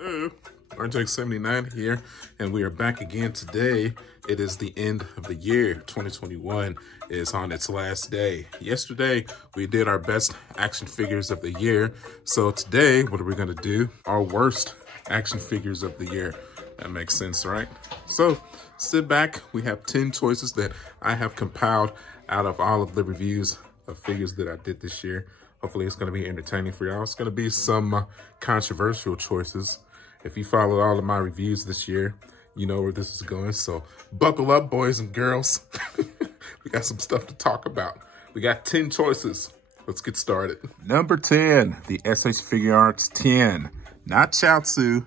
Hello, RJ79 here, and we are back again today. It is the end of the year. 2021 is on its last day. Yesterday, we did our best action figures of the year. So today, what are we going to do? Our worst action figures of the year. That makes sense, right? So sit back. We have 10 choices that I have compiled out of all of the reviews of figures that I did this year. Hopefully it's going to be entertaining for y'all. It's going to be some controversial choices. If you followed all of my reviews this year, you know where this is going. So buckle up, boys and girls. We got some stuff to talk about. We got 10 choices. Let's get started. Number 10, the SH Figuarts 10. Not Chaozu,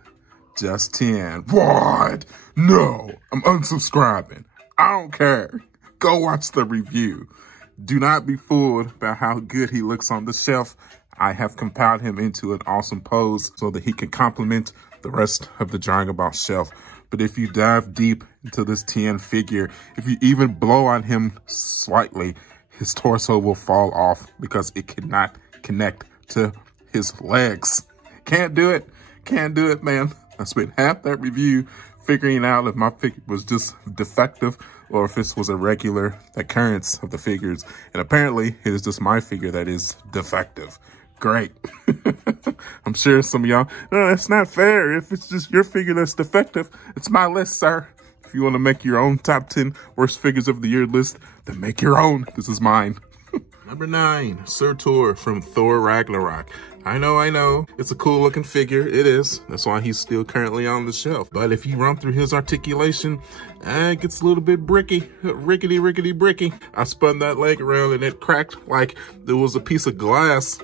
just 10. What? No, I'm unsubscribing. I don't care. Go watch the review. Do not be fooled by how good he looks on the shelf. I have compiled him into an awesome pose so that he can complement the rest of the Dragon Ball shelf. But if you dive deep into this 10 figure, if you even blow on him slightly, his torso will fall off because it cannot connect to his legs. Can't do it. Can't do it, man. I spent half that review figuring out if my figure was just defective or if this was a regular occurrence of the figures. And apparently it is just my figure that is defective. Great. I'm sure some of y'all, no, that's not fair. If it's just your figure that's defective, it's my list, sir. If you want to make your own top 10 worst figures of the year list, then make your own. This is mine. Number 9, Surtur from Thor Ragnarok. I know. It's a cool looking figure. It is. That's why he's still currently on the shelf. But if you run through his articulation, it gets a little bit rickety bricky. I spun that leg around and it cracked like there was a piece of glass.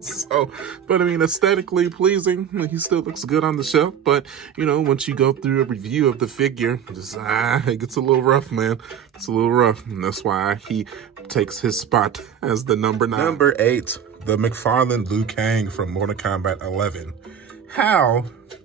So, but I mean, aesthetically pleasing. He still looks good on the shelf. But, you know, once you go through a review of the figure, just, it gets a little rough, man. It's a little rough. And that's why he takes his spot as the number 9. Number 8. The McFarlane Liu Kang from Mortal Kombat 11. How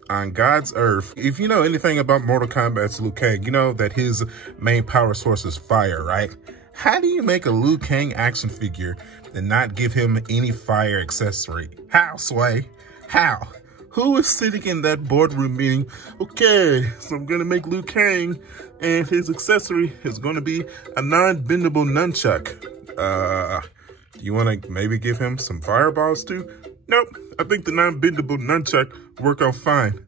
on God's earth, if you know anything about Mortal Kombat's Liu Kang, you know that his main power source is fire, right? How do you make a Liu Kang action figure and not give him any fire accessory? How, Sway? How? Who is sitting in that boardroom meeting? Okay, so I'm gonna make Liu Kang and his accessory is gonna be a non-bendable nunchuck. You want to maybe give him some fireballs too? Nope. I think the non-bendable nunchuck work out fine.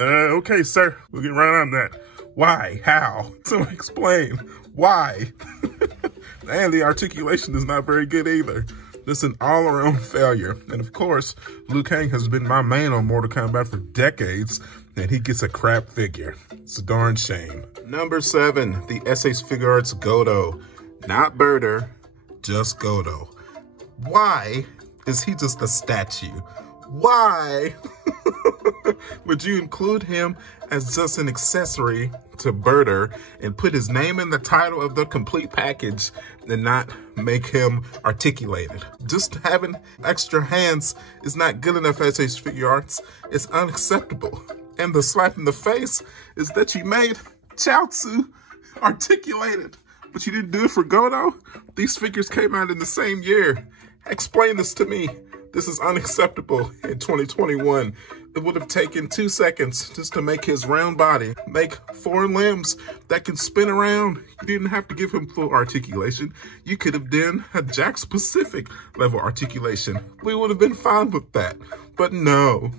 Okay, sir. We'll get right on that. Why? How? So explain. Why? And the articulation is not very good either. This is an all-around failure. And of course, Liu Kang has been my main on Mortal Kombat for decades, and he gets a crap figure. It's a darn shame. Number 7, the SH Figuarts Godo. Not Birder, just Godo. Why is he just a statue? Why would you include him as just an accessory to Birder and put his name in the title of the complete package and not make him articulated? Just having extra hands is not good enough as SH Figuarts. It's unacceptable. And the slap in the face is that you made Chaozu articulated, but you didn't do it for Godo? These figures came out in the same year. Explain this to me. This is unacceptable in 2021. It would have taken 2 seconds just to make his round body, make 4 limbs that can spin around. You didn't have to give him full articulation. You could have done a Jakks Pacific level articulation. We would have been fine with that. But no,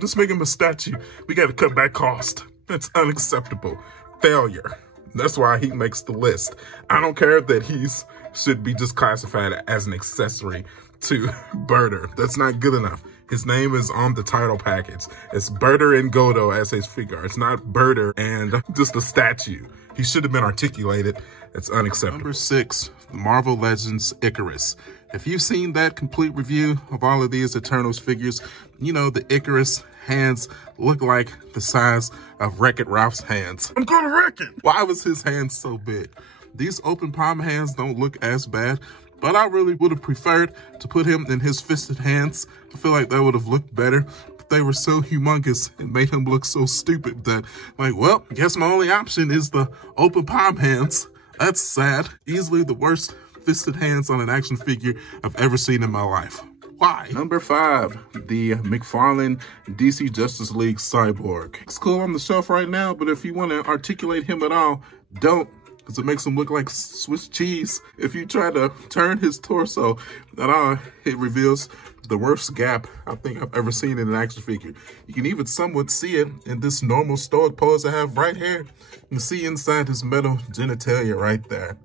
just make him a statue. We got to cut back cost. That's unacceptable. Failure. That's why he makes the list. I don't care that should be just classified as an accessory to Birder. That's not good enough. His name is on the title package. It's Birder and Godo as his figure. It's not Birder and just a statue. He should have been articulated. It's unacceptable. Number 6, Marvel Legends Icarus. If you've seen that complete review of all of these Eternals figures, you know the Icarus hands look like the size of Wreck-It Ralph's hands. I'm gonna wreck it! Why was his hands so big? These open palm hands don't look as bad, but I really would have preferred to put him in his fisted hands. I feel like that would have looked better. But they were so humongous and made him look so stupid that, like, well, I guess my only option is the open palm hands. That's sad. Easily the worst fisted hands on an action figure I've ever seen in my life. Why? Number 5, the McFarlane DC Justice League Cyborg. It's cool on the shelf right now, but if you want to articulate him at all, don't, because it makes him look like Swiss cheese. If you try to turn his torso at all, it reveals the worst gap I think I've ever seen in an action figure. You can even somewhat see it in this normal stoic pose I have right here. You can see inside his metal genitalia right there.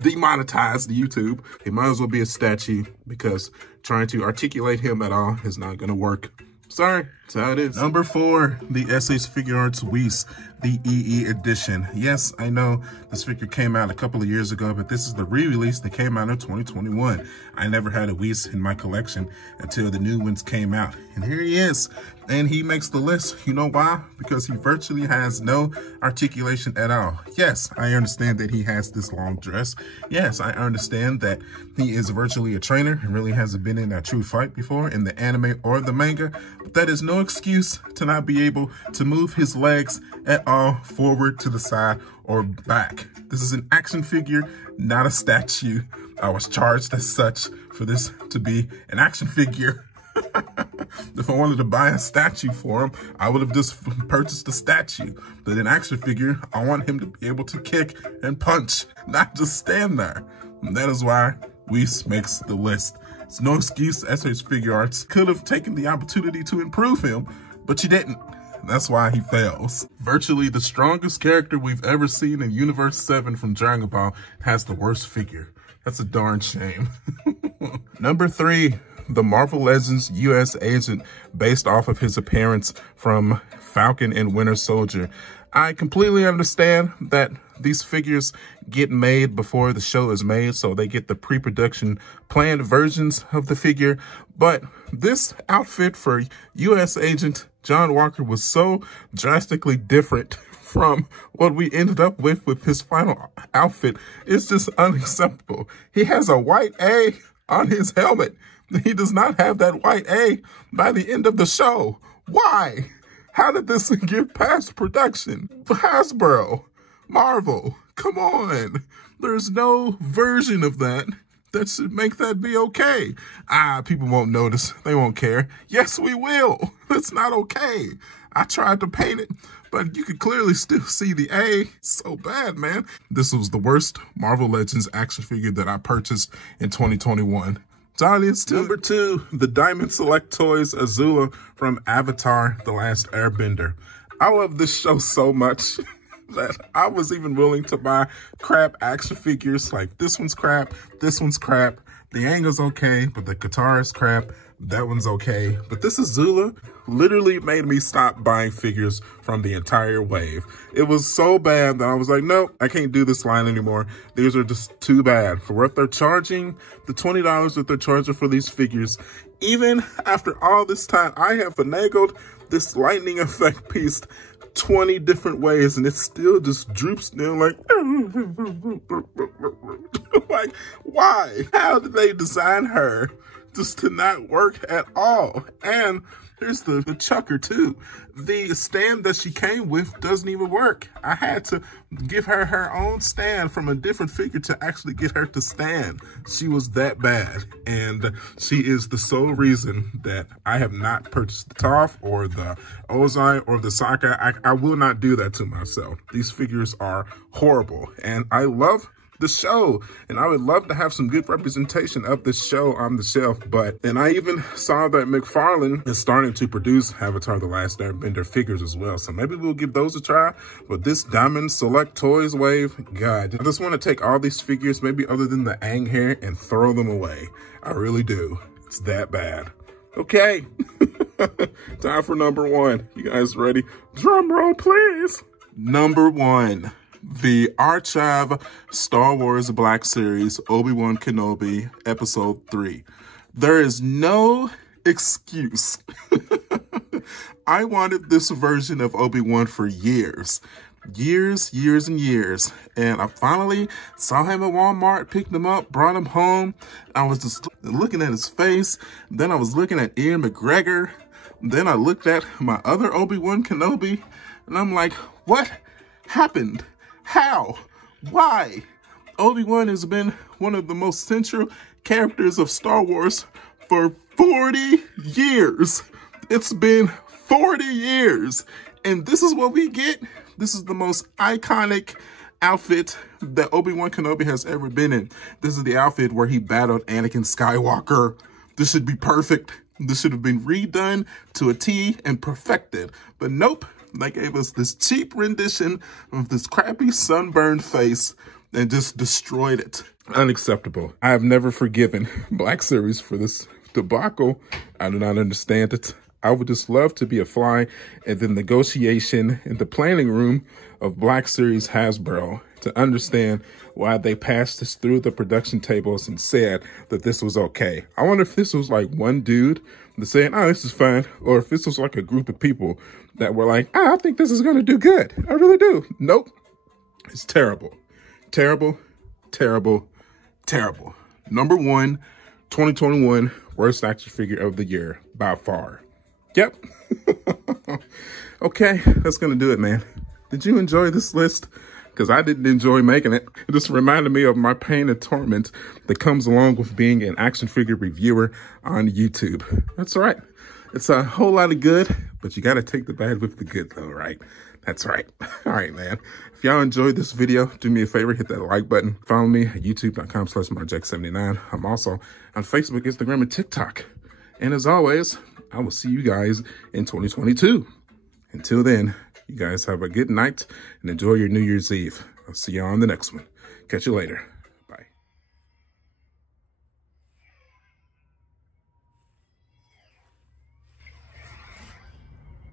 Demonetized YouTube. He might as well be a statue, because trying to articulate him at all is not going to work. Sorry, that's how it is. Number 4, the SH Figuarts Whis, the EE edition. Yes, I know this figure came out a couple of years ago, but this is the re-release that came out in 2021. I never had a Whis in my collection until the new ones came out. And here he is. And he makes the list. You know why? Because he virtually has no articulation at all. Yes, I understand that he has this long dress. Yes, I understand that he is virtually a trainer and really hasn't been in a true fight before in the anime or the manga. But that is no excuse to not be able to move his legs at all forward, to the side, or back. This is an action figure, not a statue. I was charged as such for this to be an action figure. If I wanted to buy a statue for him, I would have just purchased a statue. But an action figure, I want him to be able to kick and punch, not just stand there. And that is why Whis makes the list. It's no excuse. SH Figuarts could have taken the opportunity to improve him, but you didn't. That's why he fails. Virtually the strongest character we've ever seen in Universe 7 from Dragon Ball has the worst figure. That's a darn shame. Number 3, the Marvel Legends US agent, based off of his appearance from Falcon and Winter Soldier. I completely understand that these figures get made before the show is made, so they get the pre-production planned versions of the figure. But this outfit for US Agent John Walker was so drastically different from what we ended up with his final outfit. It's just unacceptable. He has a white A on his helmet. He does not have that white A by the end of the show. Why? How did this get past production? Hasbro, Marvel, come on. There's no version of that should make that be okay. People won't notice. They won't care. Yes, we will. It's not okay. I tried to paint it, but you could clearly still see the A. So bad, man. This was the worst Marvel Legends action figure that I purchased in 2021. Number 2, the Diamond Select Toys Azula from Avatar: The Last Airbender. I love this show so much that I was even willing to buy crap action figures. Like, this one's crap, this one's crap, the angle's okay, but the guitar is crap, that one's okay. But this Azula literally made me stop buying figures from the entire wave. It was so bad that I was like, nope, I can't do this line anymore. These are just too bad. For what they're charging, the $20 that they're charging for these figures, even after all this time, I have finagled this lightning effect piece 20 different ways, and it still just droops down like, like, why? How did they design her just to not work at all? And here's the chucker too. The stand that she came with doesn't even work. I had to give her her own stand from a different figure to actually get her to stand. She was that bad. And she is the sole reason that I have not purchased the Toph or the Ozai or the Sokka. I will not do that to myself. These figures are horrible. And I love the show, and I would love to have some good representation of this show on the shelf. And I even saw that McFarlane is starting to produce Avatar: The Last Airbender figures as well, so maybe we'll give those a try. But this Diamond Select Toys wave, God, I just want to take all these figures, maybe other than the Aang hair, and throw them away. I really do. It's that bad. Okay. Time for number 1. You guys ready? Drum roll, please. Number 1. The Archive Star Wars Black Series Obi-Wan Kenobi Episode 3. There is no excuse. I wanted this version of Obi-Wan for years. Years and years. And I finally saw him at Walmart, picked him up, brought him home. I was just looking at his face. Then I was looking at Ian McGregor. Then I looked at my other Obi-Wan Kenobi. And I'm like, what happened? How? Why? Obi-Wan has been one of the most central characters of Star Wars for 40 years. It's been 40 years. And this is what we get. This is the most iconic outfit that Obi-Wan Kenobi has ever been in. This is the outfit where he battled Anakin Skywalker. This should be perfect. This should have been redone to a T and perfected. But nope, they gave us this cheap rendition of this crappy sunburned face and just destroyed it. Unacceptable. I have never forgiven Black Series for this debacle. I do not understand it. I would just love to be a fly in the negotiation in the planning room of Black Series Hasbro to understand why they passed this through the production tables and said that this was okay. I wonder if this was like one dude that's saying, oh, this is fine, or if this was like a group of people that were like, oh, I think this is going to do good. I really do. Nope. It's terrible. Terrible, terrible, terrible. Number 1, 2021 worst action figure of the year by far. Yep. Okay, that's going to do it, man. Did you enjoy this list? Because I didn't enjoy making it. It just reminded me of my pain and torment that comes along with being an action figure reviewer on YouTube. That's right. It's a whole lot of good, but you got to take the bad with the good, though, right? That's right. All right, man. If y'all enjoyed this video, do me a favor, hit that like button. Follow me at youtube.com/markjack79. I'm also on Facebook, Instagram, and TikTok. And as always, I will see you guys in 2022. Until then, you guys have a good night and enjoy your New Year's Eve. I'll see you on the next one. Catch you later.